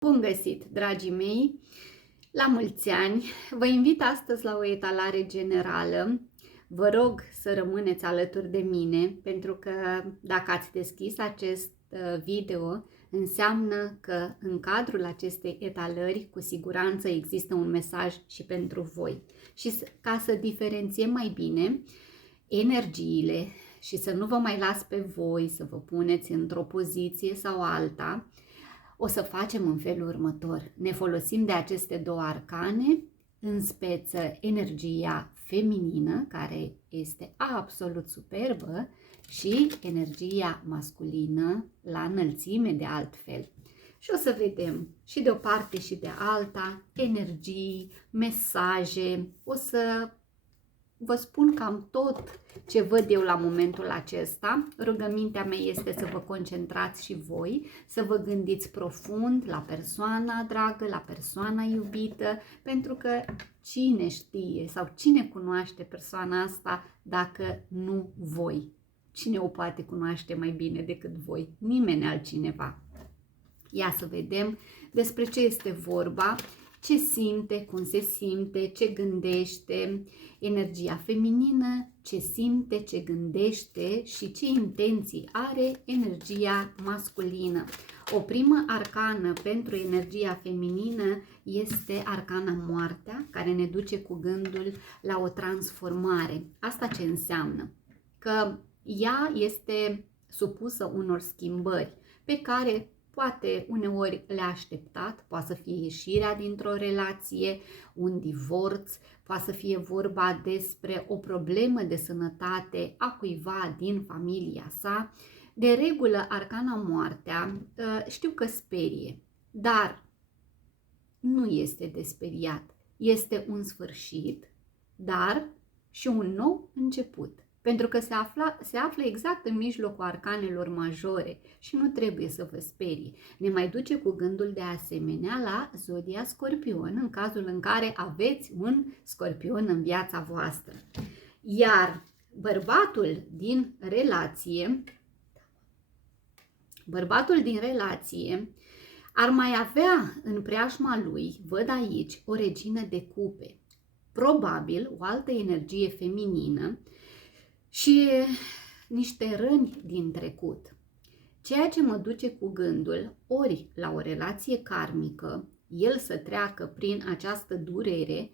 Bun găsit, dragii mei, la mulți ani! Vă invit astăzi la o etalare generală. Vă rog să rămâneți alături de mine, pentru că dacă ați deschis acest video, înseamnă că în cadrul acestei etalări, cu siguranță există un mesaj și pentru voi. Și ca să diferențiem mai bine energiile și să nu vă mai las pe voi să vă puneți într-o poziție sau alta, o să facem în felul următor. Ne folosim de aceste două arcane, în speță energia feminină, care este absolut superbă, și energia masculină la înălțime de altfel. Și o să vedem și de o parte și de alta energii, mesaje. O să vă spun cam tot ce văd eu la momentul acesta. Rugămintea mea este să vă concentrați și voi, să vă gândiți profund la persoana dragă, la persoana iubită, pentru că cine știe sau cine cunoaște persoana asta dacă nu voi? Cine o poate cunoaște mai bine decât voi? Nimeni altcineva. Ia să vedem despre ce este vorba, ce simte, cum se simte, ce gândește energia feminină, ce simte, ce gândește și ce intenții are energia masculină. O primă arcană pentru energia feminină este arcana moartea, care ne duce cu gândul la o transformare. Asta ce înseamnă? Că ea este supusă unor schimbări pe care poate uneori le-a așteptat, poate să fie ieșirea dintr-o relație, un divorț, poate să fie vorba despre o problemă de sănătate a cuiva din familia sa. De regulă, arcana moartea știu că sperie, dar nu este de speriat. Este un sfârșit, dar și un nou început. Pentru că se află exact în mijlocul arcanelor majore și nu trebuie să vă sperie. Ne mai duce cu gândul de asemenea la zodia Scorpion, în cazul în care aveți un Scorpion în viața voastră. Iar bărbatul din relație ar mai avea în preajma lui, văd aici, o regină de cupe, probabil o altă energie feminină, și niște răni din trecut. Ceea ce mă duce cu gândul ori la o relație karmică, el să treacă prin această durere,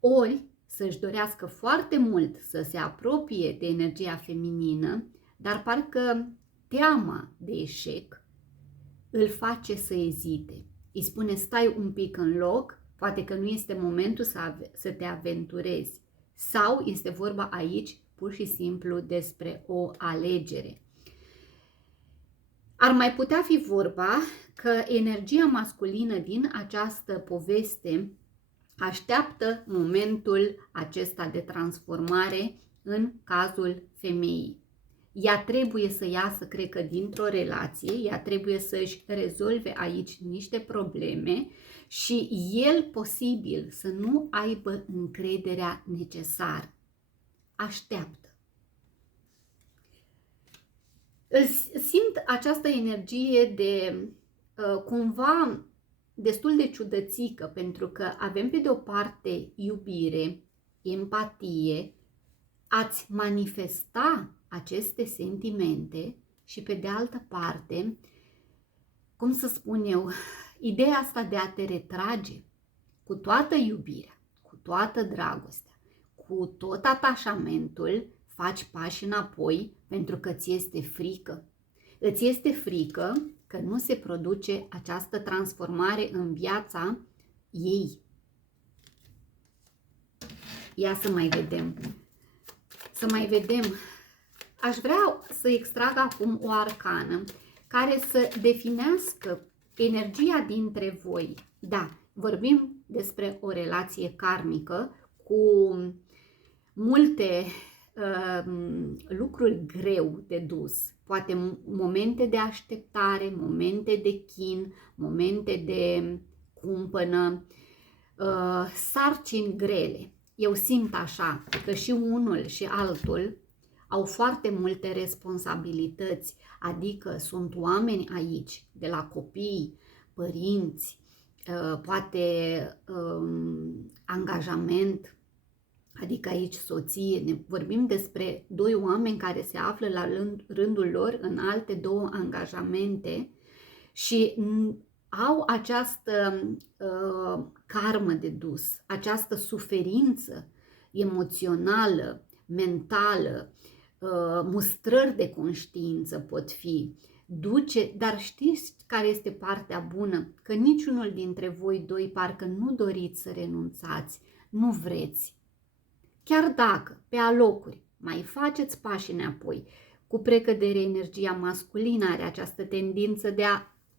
ori să-și dorească foarte mult să se apropie de energia feminină, dar parcă teama de eșec îl face să ezite. Îi spune: stai un pic în loc, poate că nu este momentul să te aventurezi. Sau este vorba aici pur și simplu despre o alegere. Ar mai putea fi vorba că energia masculină din această poveste așteaptă momentul acesta de transformare în cazul femeii. Ea trebuie să iasă, cred că, dintr-o relație, ea trebuie să-și rezolve aici niște probleme și el posibil să nu aibă încrederea necesară. Așteaptă. Simt această energie de cumva destul de ciudățică, pentru că avem pe de o parte iubire, empatie, ați manifesta aceste sentimente și pe de altă parte, cum să spun eu, ideea asta de a te retrage cu toată iubirea, cu toată dragostea, cu tot atașamentul, faci pași înapoi pentru că ți este frică. Îți este frică că nu se produce această transformare în viața ei. Ia să mai vedem. Aș vrea să extrag acum o arcană care să definească energia dintre voi. Da, vorbim despre o relație karmică cu multe lucruri greu de dus, poate momente de așteptare, momente de chin, momente de cumpănă, sarcini grele. Eu simt așa că și unul și altul au foarte multe responsabilități, adică sunt oameni aici, de la copii, părinți, poate angajament, adică aici soție, vorbim despre doi oameni care se află la rândul lor în alte două angajamente și au această karmă de dus, această suferință emoțională, mentală, mustrări de conștiință pot fi, dar știți care este partea bună? Că niciunul dintre voi doi parcă nu doriți să renunțați, nu vreți. Chiar dacă, pe alocuri, mai faceți pași înapoi, cu precădere energia masculină are această tendință de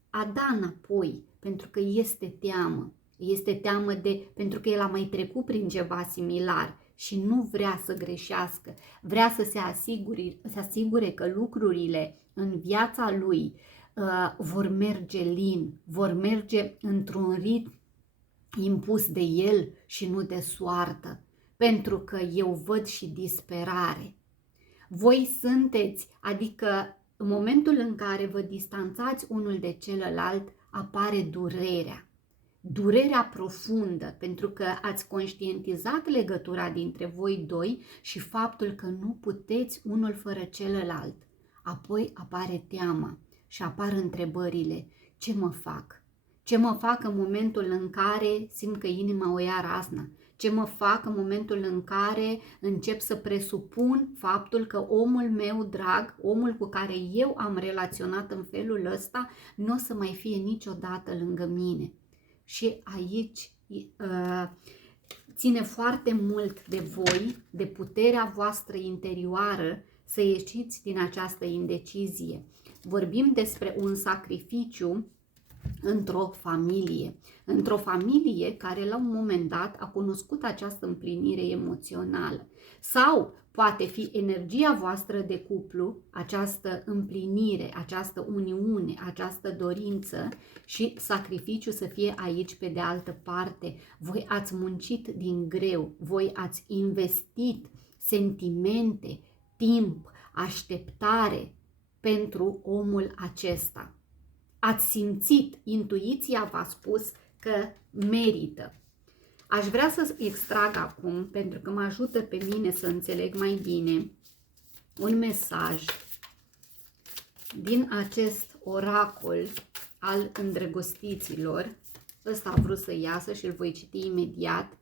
a da înapoi, pentru că este teamă. Este teamă pentru că el a mai trecut prin ceva similar și nu vrea să greșească. Vrea să se asigure că lucrurile în viața lui vor merge lin, vor merge într-un ritm impus de el și nu de soartă. Pentru că eu văd și disperare. Voi sunteți, adică în momentul în care vă distanțați unul de celălalt, apare durerea. Durerea profundă, pentru că ați conștientizat legătura dintre voi doi și faptul că nu puteți unul fără celălalt. Apoi apare teama și apar întrebările. Ce mă fac? Ce mă fac în momentul în care simt că inima o ia razna? Ce mă fac în momentul în care încep să presupun faptul că omul meu drag, omul cu care eu am relaționat în felul ăsta, nu o să mai fie niciodată lângă mine. Și aici ține foarte mult de voi, de puterea voastră interioară să ieșiți din această indecizie. Vorbim despre un sacrificiu într-o familie care la un moment dat a cunoscut această împlinire emoțională. Sau poate fi energia voastră de cuplu, această împlinire, această uniune, această dorință și sacrificiu să fie aici pe de altă parte. Voi ați muncit din greu, voi ați investit sentimente, timp, așteptare pentru omul acesta. Ați simțit, intuiția v-a spus că merită. Aș vrea să extrag acum, pentru că mă ajută pe mine să înțeleg mai bine, un mesaj din acest oracol al îndrăgostiților. Ăsta a vrut să iasă și îl voi citi imediat.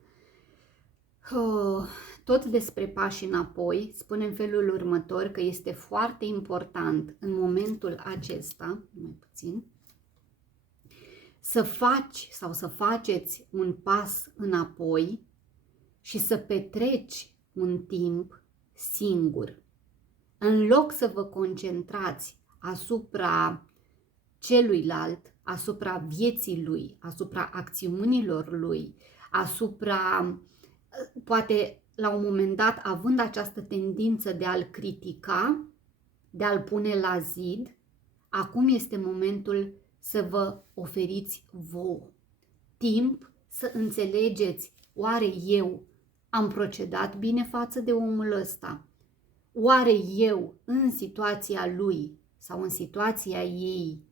Tot despre pași înapoi, spune în felul următor că este foarte important în momentul acesta, mai puțin, să faci sau să faceți un pas înapoi și să petreci un timp singur. În loc să vă concentrați asupra celuilalt, asupra vieții lui, asupra acțiunilor lui, asupra, poate la un moment dat, având această tendință de a-l critica, de a-l pune la zid, acum este momentul să vă oferiți vouă timp să înțelegeți, oare eu am procedat bine față de omul ăsta? Oare eu, în situația lui sau în situația ei,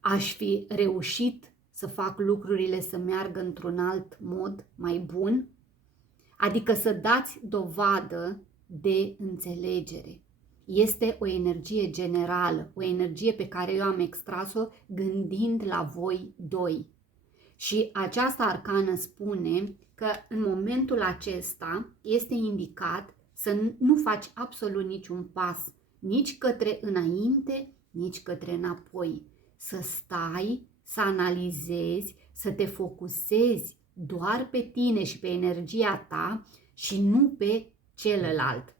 aș fi reușit să fac lucrurile să meargă într-un alt mod mai bun? Adică să dați dovadă de înțelegere. Este o energie generală, o energie pe care eu am extras-o gândind la voi doi. Și această arcană spune că în momentul acesta este indicat să nu faci absolut niciun pas, nici către înainte, nici către înapoi. Să stai, să analizezi, să te focusezi doar pe tine și pe energia ta și nu pe celălalt.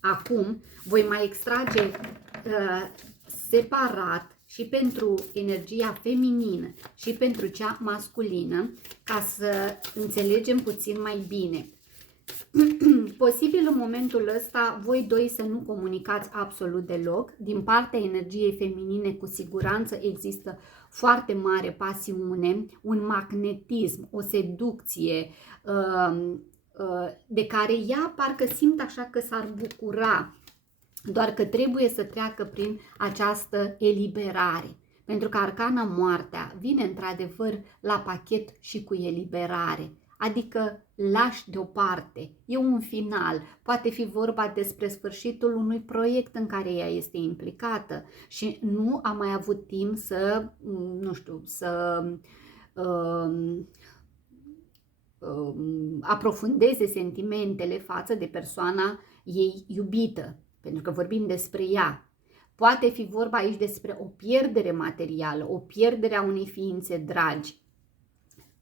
Acum voi mai extrage separat și pentru energia feminină și pentru cea masculină, ca să înțelegem puțin mai bine. Posibil în momentul ăsta voi doi să nu comunicați absolut deloc. Din partea energiei feminine cu siguranță există foarte mare pasiune, un magnetism, o seducție de care ea parcă simt așa că s-ar bucura, doar că trebuie să treacă prin această eliberare. Pentru că arcana moartea vine într-adevăr la pachet și cu eliberare, adică lași deoparte, e un final, poate fi vorba despre sfârșitul unui proiect în care ea este implicată și nu a mai avut timp să, nu știu, să aprofundeze sentimentele față de persoana ei iubită, pentru că vorbim despre ea. Poate fi vorba aici despre o pierdere materială, o pierdere a unei ființe dragi.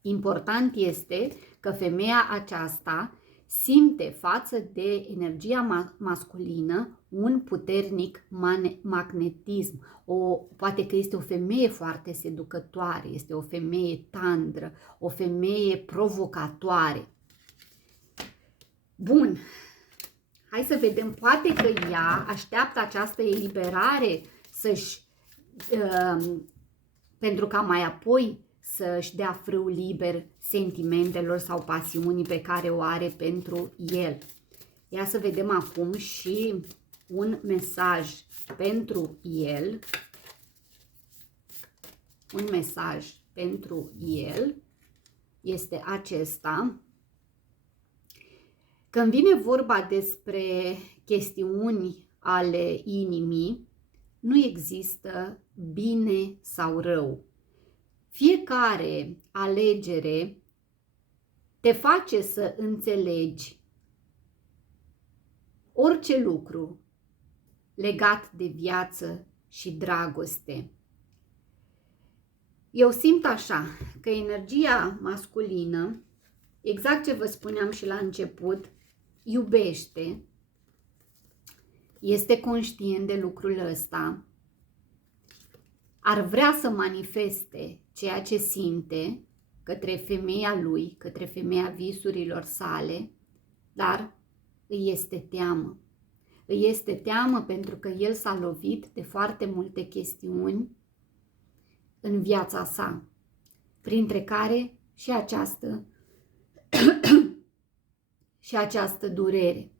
Important este că femeia aceasta simte față de energia masculină un puternic magnetism. Poate că este o femeie foarte seducătoare, este o femeie tandră, o femeie provocatoare. Bun, hai să vedem, poate că ea așteaptă această eliberare pentru ca mai apoi să-și dea frâu liber sentimentelor sau pasiunii pe care o are pentru el. Ia să vedem acum și un mesaj pentru el. Un mesaj pentru el este acesta. Când vine vorba despre chestiuni ale inimii, nu există bine sau rău. Fiecare alegere te face să înțelegi orice lucru legat de viață și dragoste. Eu simt așa că energia masculină, exact ce vă spuneam și la început, iubește, este conștient de lucrul ăsta, ar vrea să manifeste ceea ce simte către femeia lui, către femeia visurilor sale, dar îi este teamă. Îi este teamă pentru că el s-a lovit de foarte multe chestiuni în viața sa, printre care și această durere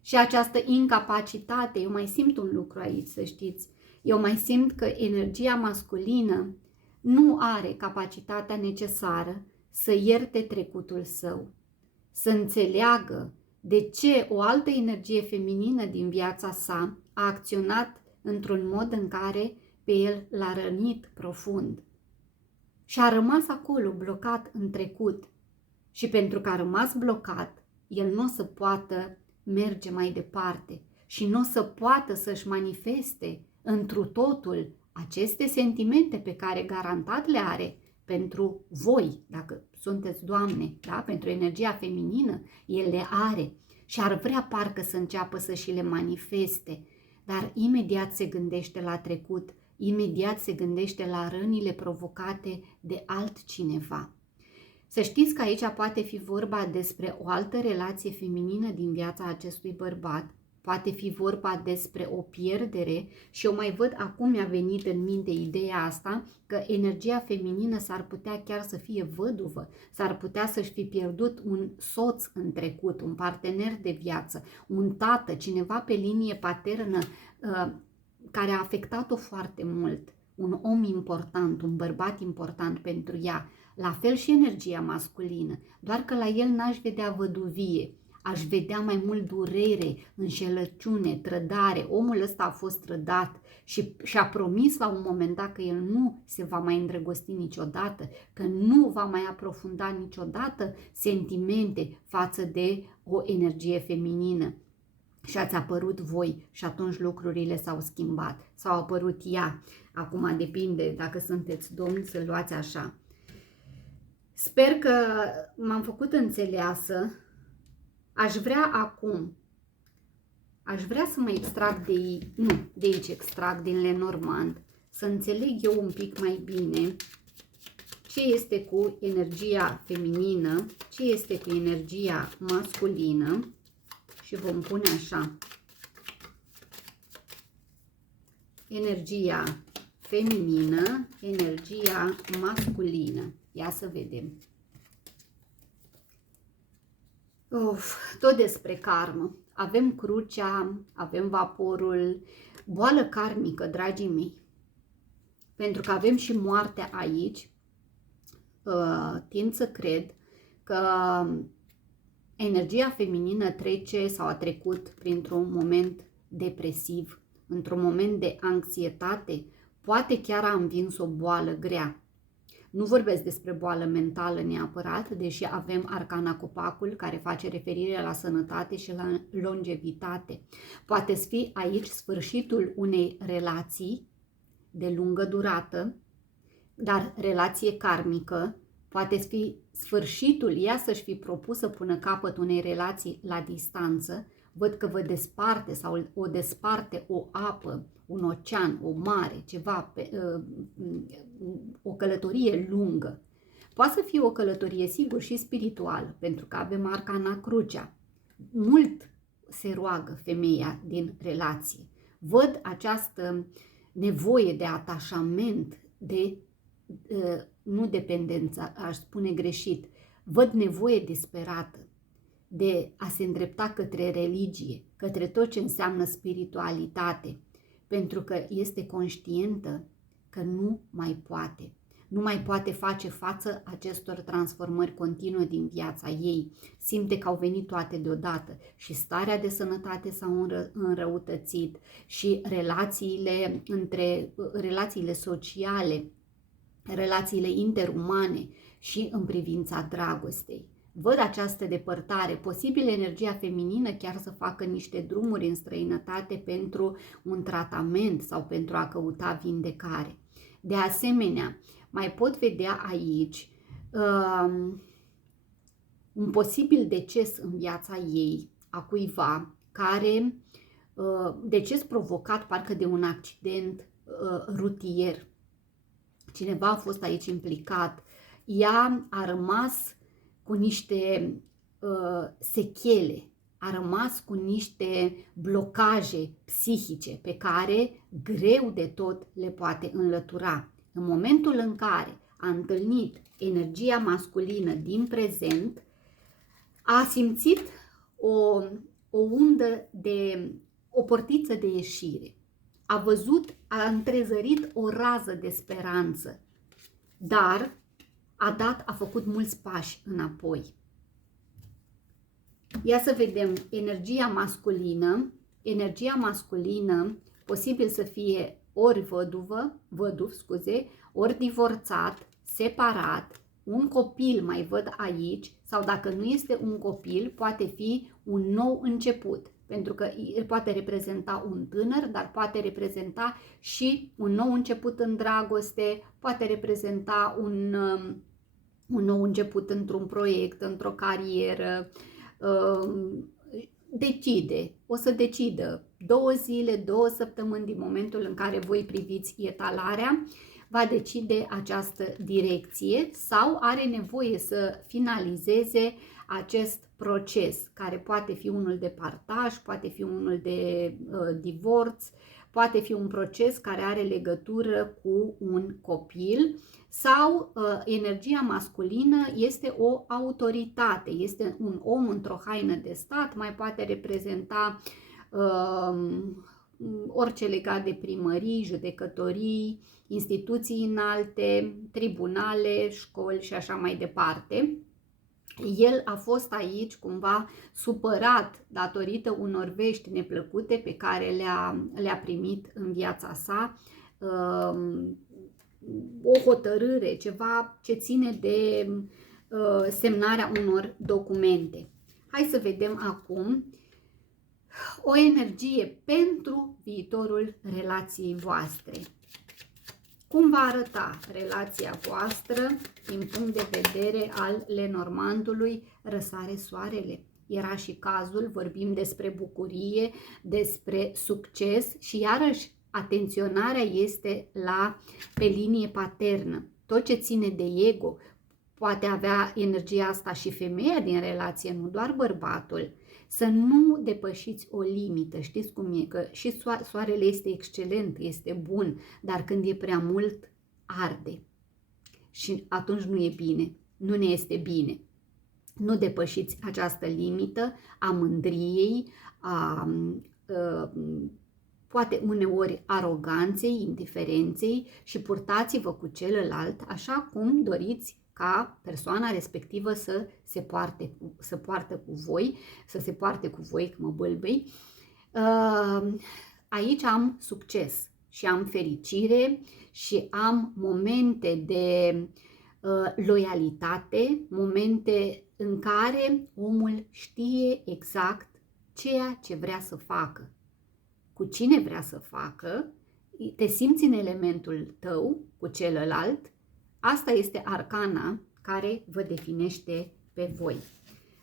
și această incapacitate. Eu mai simt un lucru aici, să știți. Eu mai simt că energia masculină nu are capacitatea necesară să ierte trecutul său, să înțeleagă de ce o altă energie feminină din viața sa a acționat într-un mod în care pe el l-a rănit profund. Și a rămas acolo blocat în trecut. Și pentru că a rămas blocat, el nu o să poată merge mai departe și nu o să poată să-și manifeste întru totul aceste sentimente pe care garantat le are pentru voi, dacă sunteți doamne, da? Pentru energia feminină, el le are și ar vrea parcă să înceapă să și le manifeste, dar imediat se gândește la trecut, imediat se gândește la rănile provocate de altcineva. Să știți că aici poate fi vorba despre o altă relație feminină din viața acestui bărbat, poate fi vorba despre o pierdere și eu mai văd, acum mi-a venit în minte ideea asta, că energia feminină s-ar putea chiar să fie văduvă, s-ar putea să-și fi pierdut un soț în trecut, un partener de viață, un tată, cineva pe linie paternă care a afectat-o foarte mult, un om important, un bărbat important pentru ea. La fel și energia masculină, doar că la el n-aș vedea văduvie, aș vedea mai mult durere, înșelăciune, trădare. Omul ăsta a fost trădat și și-a promis la un moment dat că el nu se va mai îndrăgosti niciodată, că nu va mai aprofunda niciodată sentimente față de o energie feminină. Și ați apărut voi și atunci lucrurile s-au schimbat, s-au apărut ea. Acum depinde, dacă sunteți domni, să luați așa. Sper că m-am făcut înțeleasă. Aș vrea să mă extrag de aici extrag din Lenormand, să înțeleg eu un pic mai bine ce este cu energia feminină, ce este cu energia masculină și vom pune așa. Energia feminină, energia masculină. Ia să vedem. Tot despre karmă. Avem crucea, avem vaporul, boală karmică, dragii mei. pentru că avem și moartea aici, tind să cred că energia feminină trece sau a trecut printr-un moment depresiv, într-un moment de anxietate, poate chiar a învins o boală grea. Nu vorbesc despre boală mentală neapărat, deși avem arcana copacul care face referire la sănătate și la longevitate. Poate fi aici sfârșitul unei relații de lungă durată, dar relație karmică, poate fi sfârșitul, ea să-și fi propus să pună capăt unei relații la distanță, văd că vă desparte sau o desparte o apă, un ocean, o mare, ceva, o călătorie lungă. Poate să fie o călătorie, sigur, și spirituală, pentru că avem arcana crucea. Mult se roagă femeia din relație. Văd această nevoie de atașament, de nu dependență, aș spune greșit, văd nevoie desperată de a se îndrepta către religie, către tot ce înseamnă spiritualitate, pentru că este conștientă că nu mai poate. Nu mai poate face față acestor transformări continue din viața ei. Simte că au venit toate deodată și starea de sănătate s-a înrăutățit și relațiile sociale, relațiile interumane și în privința dragostei. Văd această depărtare, posibil energia feminină chiar să facă niște drumuri în străinătate pentru un tratament sau pentru a căuta vindecare. De asemenea, mai pot vedea aici un posibil deces în viața ei, a cuiva, care, deces provocat parcă de un accident rutier. Cineva a fost aici implicat, ea a rămas cu niște sechele, a rămas cu niște blocaje psihice pe care greu de tot le poate înlătura. În momentul în care a întâlnit energia masculină din prezent, a simțit o undă o portiță de ieșire. A văzut, a întrezărit o rază de speranță, dar a făcut mulți pași înapoi. Ia să vedem energia masculină. Energia masculină posibil să fie ori văduv, ori divorțat, separat, un copil mai văd aici, sau dacă nu este un copil, poate fi un nou început. Pentru că el poate reprezenta un tânăr, dar poate reprezenta și un nou început în dragoste, poate reprezenta un nou început într-un proiect, într-o carieră. O să decidă 2 zile, 2 săptămâni din momentul în care voi priviți etalarea, va decide această direcție sau are nevoie să finalizeze acest proces, care poate fi unul de partaj, poate fi unul de divorț, poate fi un proces care are legătură cu un copil sau energia masculină este o autoritate, este un om într-o haină de stat, mai poate reprezenta orice legat de primării, judecătorii, instituții înalte, tribunale, școli și așa mai departe. El a fost aici cumva supărat datorită unor vești neplăcute pe care le-a primit în viața sa, o hotărâre, ceva ce ține de semnarea unor documente. Hai să vedem acum o energie pentru viitorul relației voastre. Cum va arăta relația voastră din punct de vedere al Lenormandului? Răsare soarele. Era și cazul, vorbim despre bucurie, despre succes și iarăși atenționarea este pe linie paternă. Tot ce ține de ego, poate avea energia asta și femeia din relație, nu doar bărbatul. Să nu depășiți o limită, știți cum e, că și soarele este excelent, este bun, dar când e prea mult, arde. Și atunci nu e bine, nu ne este bine. Nu depășiți această limită a mândriei, a poate uneori aroganței, indiferenței și purtați-vă cu celălalt așa cum doriți ca persoana respectivă să se poarte cu voi, că mă bâlbâi. Aici am succes și am fericire și am momente de loialitate, momente în care omul știe exact ceea ce vrea să facă, cu cine vrea să facă, te simți în elementul tău cu celălalt. Asta este arcana care vă definește pe voi.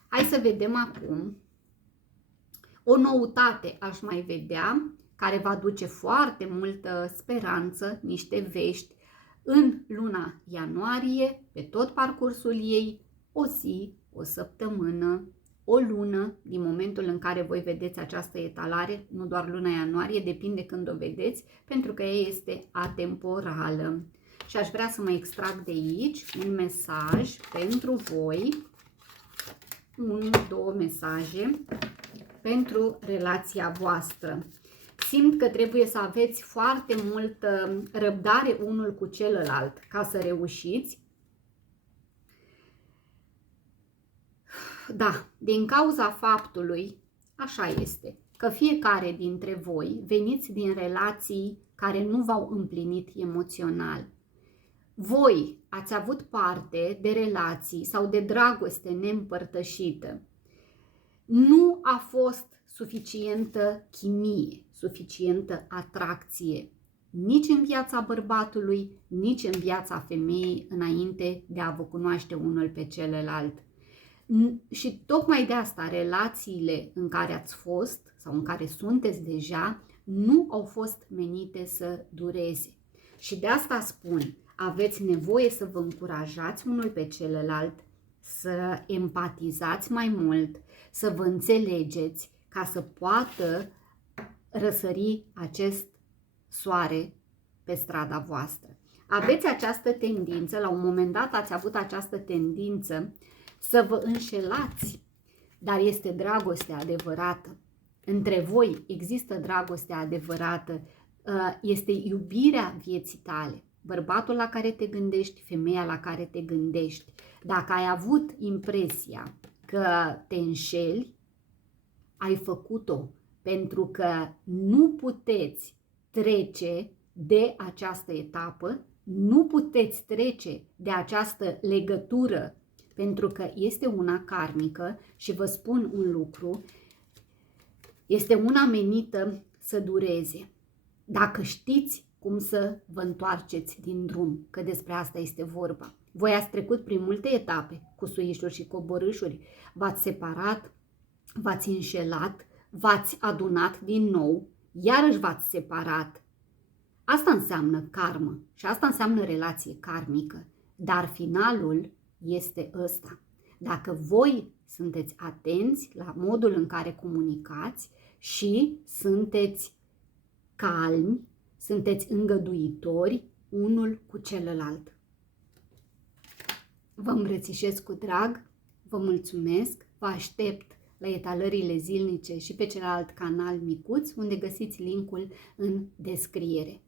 Hai să vedem acum o noutate, aș mai vedea, care va duce foarte multă speranță, niște vești în luna ianuarie, pe tot parcursul ei, o zi, o săptămână, o lună, din momentul în care voi vedeți această etalare, nu doar luna ianuarie, depinde când o vedeți, pentru că ea este atemporală. Și aș vrea să mă extrag de aici un mesaj pentru voi, 1-2 mesaje pentru relația voastră. Simt că trebuie să aveți foarte multă răbdare unul cu celălalt ca să reușiți. Da, din cauza faptului, așa este, că fiecare dintre voi veniți din relații care nu v-au împlinit emoțional. Voi ați avut parte de relații sau de dragoste neîmpărtășită. Nu a fost suficientă chimie, suficientă atracție, nici în viața bărbatului, nici în viața femeii înainte de a vă cunoaște unul pe celălalt. Și tocmai de asta relațiile în care ați fost sau în care sunteți deja nu au fost menite să dureze. Și de asta spun, aveți nevoie să vă încurajați unul pe celălalt, să empatizați mai mult, să vă înțelegeți ca să poată răsări acest soare pe strada voastră. Aveți această tendință, la un moment dat ați avut această tendință să vă înșelați, dar este dragoste adevărată. Între voi există dragoste adevărată, este iubirea vieții tale, bărbatul la care te gândești, femeia la care te gândești. Dacă ai avut impresia că te înșeli, ai făcut-o, pentru că nu puteți trece de această etapă, nu puteți trece de această legătură, pentru că este una karmică și vă spun un lucru, este una menită să dureze. Dacă știți cum să vă întoarceți din drum, că despre asta este vorba. Voi ați trecut prin multe etape, cu suișuri și coborâșuri, v-ați separat, v-ați înșelat, v-ați adunat din nou, iarăși v-ați separat. Asta înseamnă karmă și asta înseamnă relație karmică, dar finalul este ăsta. Dacă voi sunteți atenți la modul în care comunicați și sunteți calmi, sunteți îngăduitori unul cu celălalt. Vă îmbrățișez cu drag, vă mulțumesc, vă aștept la etalările zilnice și pe celălalt canal micuț, unde găsiți linkul în descriere.